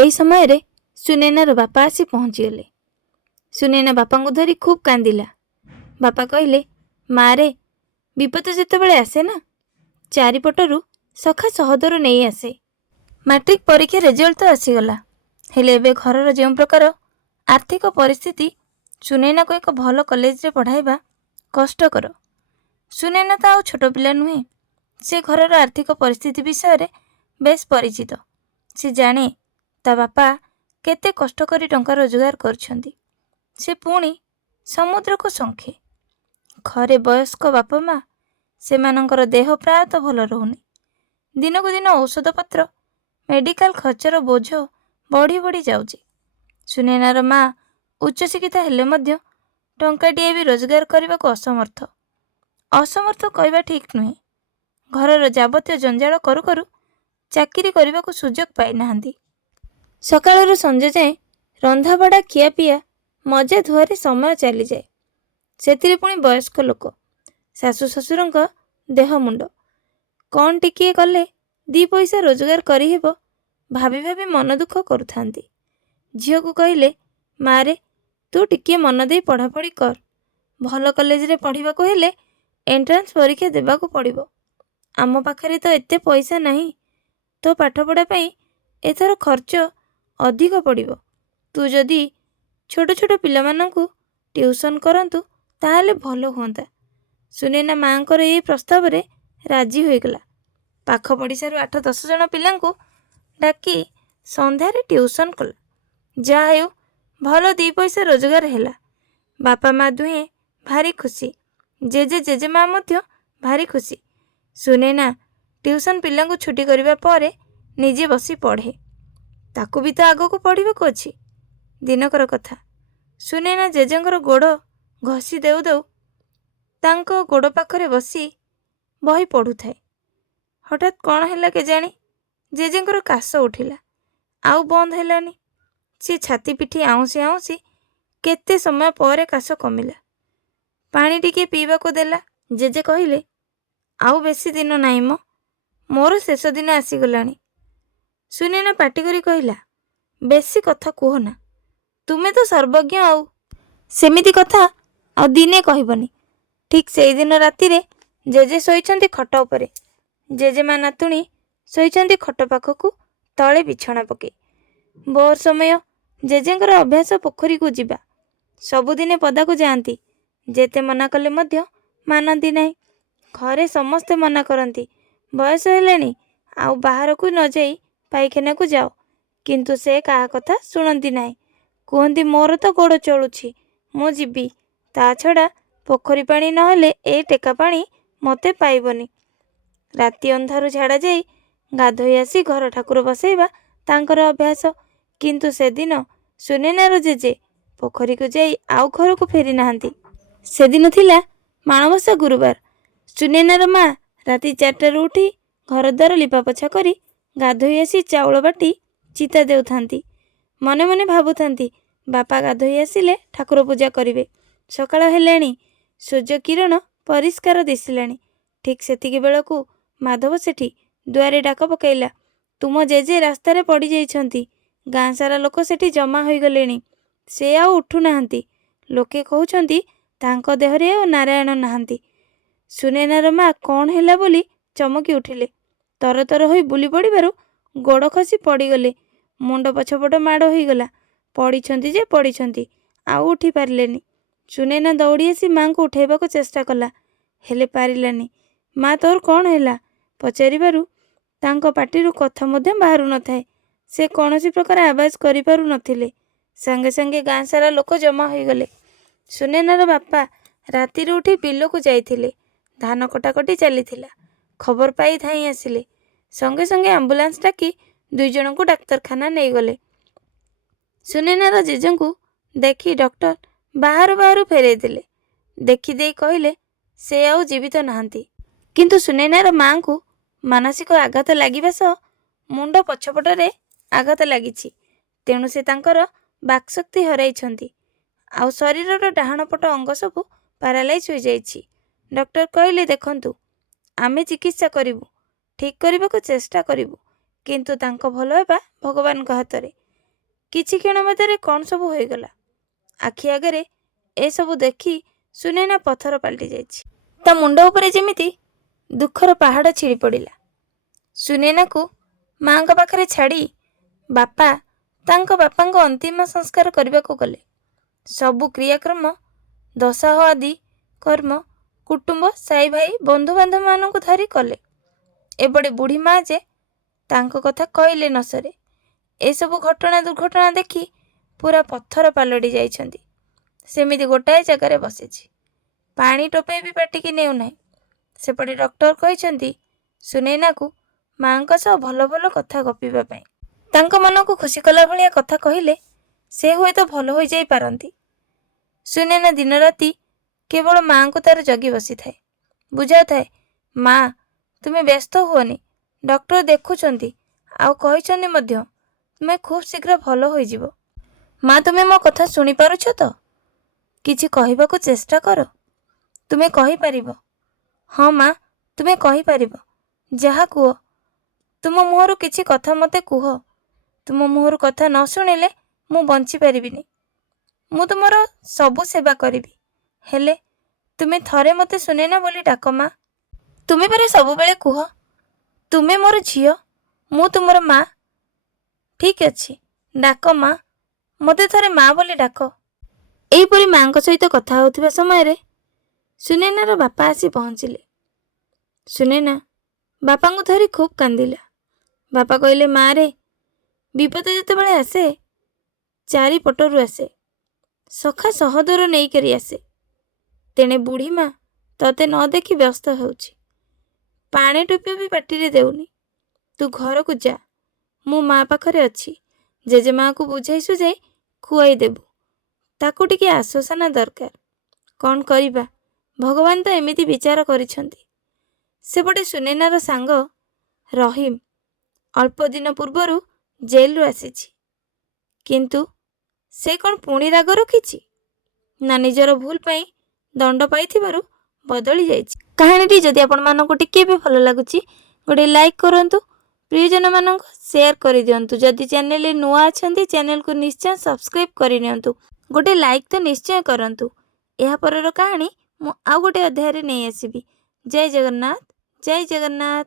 एही समय सुनैनार बापा आसी पहुँचीगले। सुनैना बापा धरी खूब कांदिला। बापा कहले, मारे विपद जितेबाला आसे ना चारिपटरू सखा सहदर नहीं आसे। मैट्रिक परीक्षा रिजल्ट तो आसीगला, हेले एबे घरर जो प्रकार आर्थिक परिस्थिति सुनैना को एक भल कॉलेज रे पढ़ाइबा कष्टकर। सुनैना तो आउ छोट पिला नुहे, से घरर आर्थिक परिस्थिति विषय रे बेस परिचित। से जाने ता बापा केते कष्ट करी टंका रोजगार करछंती। से पुणी समुद्र को संखे घरे वयस्क बापा माँ सेमानंकर देह प्राय तो भल रहुनी। दिन को दिन औषध पत्र मेडिकल खर्चर बोझ बढ़ी बढ़ी जाउची। सुनैनार माँ उच्च शिक्षिता हेले मध्य टंकाटिए भी रोजगार करने को असमर्थ। असमर्थ कहवा ठीक नुहे। घरर जाबतीय जंजाल करू करू चाकरी करने को सुजोग पाई नाहंती। सकाळरू संजे जाए रंधाबड़ा खियापिया मजा धुआरे समय चली जाए। सेतिरे पुणी वयस्क लोक शाशु शशुरंक देह मुंड कौन टिकिए कले दी पैसा रोजगार करिहेब भाभी भाभी मन दुख करुथांती। झील को कहले, मारे तू टिकिए मन दे पढ़ापढ़ी कर, भल कॉलेज रे पढ़िबा को हेले एंट्रांस परीक्षा देबा को पड़िबो। आम पाखरे तो एते पैसा नहीं, तो पाठपढ़ा पई एथर खर्च अधिक पड़िबो। तू जदी छोट छोट पिला माननकु ट्यूशन करंतु ताहले भल हुंता। सुनैना मांकर ए प्रस्ताव रे राजी होइगला। पाख पड़िसारु 8-10 जन पिलांकु डाकी संध्यारे ट्यूशन कला। जा हेउ भल 2 पैसा रोजगार हेला। बापा माँ दुहे भारी खुशी, जेजे जेजे माँ मध्य भारी खुशी। सुनैना ट्यूशन पिलांकु छुट्टी करिबा परे निजे बसी पढ़े। ताकू भी तो आगो को पढ़िबा को अछि। दिनकर कथा, सुनैना जेजेंकर गोड़ घसी देउ देउ तांको गोड़ पाखरे बसी बही पढ़ुथाए। हठात कौन हैला केजाणी जेजेंकर काश उठिला, आउ बंद हेलानी। सी छाती पिठी आउंसी आउंसी केते समय परे काश कमिला। पानी टिके पीवा को देला। जेजे कहिले, आउ बेसी दिन नाही मो, मोर शेष दिन आसीगलानी। सुनैना पाटी करी कहिला, बेसी कथा कहना, तुमे तो सर्वज्ञ आउ सेमिति कथा आ दिने कहबनी। ठीक सेई दिन राति रे जेजे सोईचंती खट उपरे। जेजेमा नातुणी सोईचंती खट पाखकु तळे बिछଣା पके। बोर समय जेजेंकर अभ्यास पोखरी को जिबा। सबुदिने पदा को जाआंती, जेते मना कले मध्य मानंती नाही। घरे समस्ते मना करंती, बयस हेलेनी आउ बाहर को न जाई पाइखाना को जाओ, किंतु से कहा कथा सुनंती नाही। कहती मोर तो गोड़ चलुछि, मु जीवी, ता छड़ा पोखरी पानी नहेले ए टेका पानी मते पाइबनी। राति अंधारू झाड़ा जाई गाधोई आसी घर ठाकुर बसैबा तांकर अभ्यास। किंतु से दिन सुनैनार जेजे पोखरी को जाई आउ घर को फेरी नाहंती। से दिन थिला माणबसा गुरुवार। सुनैनार माँ राति 4टारू उठी घर द्वार लिपा पोछा करी गाधोई आसी चाउल बाटी चिता देउथांती। मने मने भाबुथांती, बापा गाधोई आसिले ठाकुर पूजा करिवे। सकाळ हेलाणी, सूर्य किरण परिष्कार दिसिलाणी। ठीक सेतिकी बेलकु माधव सेठी दुआरे डाक पकाइला, तुम जेजे रास्ता रे पड़ी जाइछंती। गाँ सारा लोक सेठी जमा होई गलेनी। से आउ उठु नाहंती। लोके कहउछंती तांको देहरे आउ नारायण नाहंती। सुनैनार माँ कौन हैला बोली चमकी उठिले। तर तर होई बुली पड़िबारु गोड़ खसी पड़ीगले। मुंड पछपट माड़ होईगला। पड़ीछंती जे पड़ीछंती, आउ उठी पारिलेनी। सुनैना दौड़ी आसी माँ को उठाइबा को चेष्टा कला, हेले पारिलानी। माँ तोर कौन हैला पचारिबारु तांको पाटिरु कथा मध्य बाहरु न थाए। से कौनसी प्रकार आवाज करि पारु नथिले। संगे संगे गाँ सारा लोक जमा होईगले। सुनैनार बापा रातिरु उठी बिल को जाइथिले। धान कटाकटी चलीथिला। खबर पाई धाई आसिले। संगे संगे आम्बुलांस डाकी 2 जन को डाक्तरखाना नहीं गले। सुनैनार जेजेंकु देखी डॉक्टर बाहर बाहर फेरे देले। देखी देई कहले, से आउ जीवित नाहंती। किंतु सुनैनार माँ को मानसिक आघात लागिबा सह मुंड पछपटरे आघात लागिछि। तेणु से तांकर बाक्शक्ति हराइछंती। आउ शरीरर डाहाण पट अंग सबु पारालाइज हो जाइछि। डॉक्टर कहले, देखंतु आमे चिकित्सा करिबु, ठीक करबा को चेष्टा करिबु, किंतु तांको भलो हेबा भगवान को हाथ रे। କିଛି କ୍ଷଣ ମଧ୍ୟରେ କ'ଣ ସବୁ ହୋଇଗଲା। ଆଖି ଆଗରେ ଏସବୁ ଦେଖି ସୁନୈନା ପଥର ପାଲଟି ଯାଇଛି। ତା ମୁଣ୍ଡ ଉପରେ ଯେମିତି ଦୁଃଖର ପାହାଡ଼ ଛିଡ଼ି ପଡ଼ିଲା। ସୁନୈନାକୁ ମାଙ୍କ ପାଖରେ ଛାଡ଼ି ବାପା ତାଙ୍କ ବାପାଙ୍କ ଅନ୍ତିମ ସଂସ୍କାର କରିବାକୁ ଗଲେ। ସବୁ କ୍ରିୟାକ୍ରମ ଦଶାହ ଆଦି କର୍ମ କୁଟୁମ୍ବ ସାଇ ଭାଇ ବନ୍ଧୁବାନ୍ଧବମାନଙ୍କୁ ଧରି କଲେ। ଏପଟେ ବୁଢ଼ୀ ମା ଯେ ତାଙ୍କ କଥା କହିଲେ ନ ସରେ। ଏସବୁ ଘଟଣା ଦୁର୍ଘଟଣା ଦେଖି ପୁରା ପଥର ପାଲଟି ଯାଇଛନ୍ତି। ସେମିତି ଗୋଟାଏ ଜାଗାରେ ବସିଛି, ପାଣି ଟୋପେ ବି ପାଟିକି ନେଉନାହିଁ। ସେପଟେ ଡକ୍ଟର କହିଛନ୍ତି ସୁନୈନାକୁ ମାଙ୍କ ସହ ଭଲ ଭଲ କଥା ଗପିବା ପାଇଁ। ତାଙ୍କ ମନକୁ ଖୁସି କଲା ଭଳିଆ କଥା କହିଲେ ସେ ହୁଏତ ଭଲ ହୋଇଯାଇପାରନ୍ତି। ସୁନୈନା ଦିନରାତି କେବଳ ମାଙ୍କୁ ତାର ଜଗି ବସିଥାଏ, ବୁଝାଉଥାଏ, ମା ତୁମେ ବ୍ୟସ୍ତ ହୁଅନି, ଡକ୍ଟର ଦେଖୁଛନ୍ତି, ଆଉ କହିଛନ୍ତି ମଧ୍ୟ ତୁମେ ଖୁବ୍ ଶୀଘ୍ର ଭଲ ହୋଇଯିବ। ମା ତୁମେ ମୋ କଥା ଶୁଣିପାରୁଛ ତ? କିଛି କହିବାକୁ ଚେଷ୍ଟା କର, ତୁମେ କହିପାରିବ। ହଁ ମା, ତୁମେ କହିପାରିବ, ଯାହା କୁହ। ତୁମ ମୁହଁରୁ କିଛି କଥା ମୋତେ କୁହ। ତୁମ ମୁହଁରୁ କଥା ନ ଶୁଣିଲେ ମୁଁ ବଞ୍ଚିପାରିବିନି। ମୁଁ ତୁମର ସବୁ ସେବା କରିବି, ହେଲେ ତୁମେ ଥରେ ମୋତେ ସୁନୈନା ବୋଲି ଡାକ ମା। ତୁମେ ପରା ସବୁବେଳେ କୁହ ତୁମେ ମୋର ଝିଅ, ମୁଁ ତୁମର ମା। ଠିକ୍ ଅଛି, ଡାକ ମା, ମୋତେ ଥରେ ମା ବୋଲି ଡାକ। ଏହିପରି ମାଙ୍କ ସହିତ କଥା ହେଉଥିବା ସମୟରେ ସୁନୈନାର ବାପା ଆସି ପହଞ୍ଚିଲେ। ସୁନୈନା ବାପାଙ୍କୁ ଧରି ଖୁବ୍ କାନ୍ଦିଲା। ବାପା କହିଲେ, ମା ରେ, ବିପଦ ଯେତେବେଳେ ଆସେ ଚାରିପଟରୁ ଆସେ, ସଖା ସହଦର ନେଇକରି ଆସେ। ତେଣେ ବୁଢ଼ୀ ମା ତତେ ନ ଦେଖି ବ୍ୟସ୍ତ ହେଉଛି, ପାଣି ଟୋପେ ବି ପାଟିରେ ଦେଉନି। ତୁ ଘରକୁ ଯା, ମୁଁ ମା ପାଖରେ ଅଛି। ଜେଜେମାକୁ ବୁଝାଇ ସୁଝାଇ ଖୁଆଇ ଦେବୁ। ତାକୁ ଟିକେ ଆଶ୍ୱାସନା ଦରକାର। କ'ଣ କରିବା, ଭଗବାନ ତ ଏମିତି ବିଚାର କରିଛନ୍ତି। ସେପଟେ ସୁନୈନାର ସାଙ୍ଗ ରହିମ ଅଳ୍ପ ଦିନ ପୂର୍ବରୁ ଜେଲରୁ ଆସିଛି। କିନ୍ତୁ ସେ କ'ଣ ପୁଣି ରାଗ ରଖିଛି? ନା ନିଜର ଭୁଲ ପାଇଁ ଦଣ୍ଡ ପାଇଥିବାରୁ ବଦଳି ଯାଇଛି? କାହାଣୀଟି ଯଦି ଆପଣମାନଙ୍କୁ ଟିକେ ବି ଭଲ ଲାଗୁଛି ଗୋଟେ ଲାଇକ୍ କରନ୍ତୁ, ପ୍ରିୟଜନମାନଙ୍କୁ ସେୟାର କରିଦିଅନ୍ତୁ। ଯଦି ଚ୍ୟାନେଲରେ ନୂଆ ଅଛନ୍ତି ଚ୍ୟାନେଲକୁ ନିଶ୍ଚୟ ସବସ୍କ୍ରାଇବ୍ କରିନିଅନ୍ତୁ। ଗୋଟେ ଲାଇକ୍ ତ ନିଶ୍ଚୟ କରନ୍ତୁ। ଏହା ପରର କାହାଣୀ ମୁଁ ଆଉ ଗୋଟେ ଅଧ୍ୟାୟରେ ନେଇ ଆସିବି। ଜୟ ଜଗନ୍ନାଥ, ଜୟ ଜଗନ୍ନାଥ।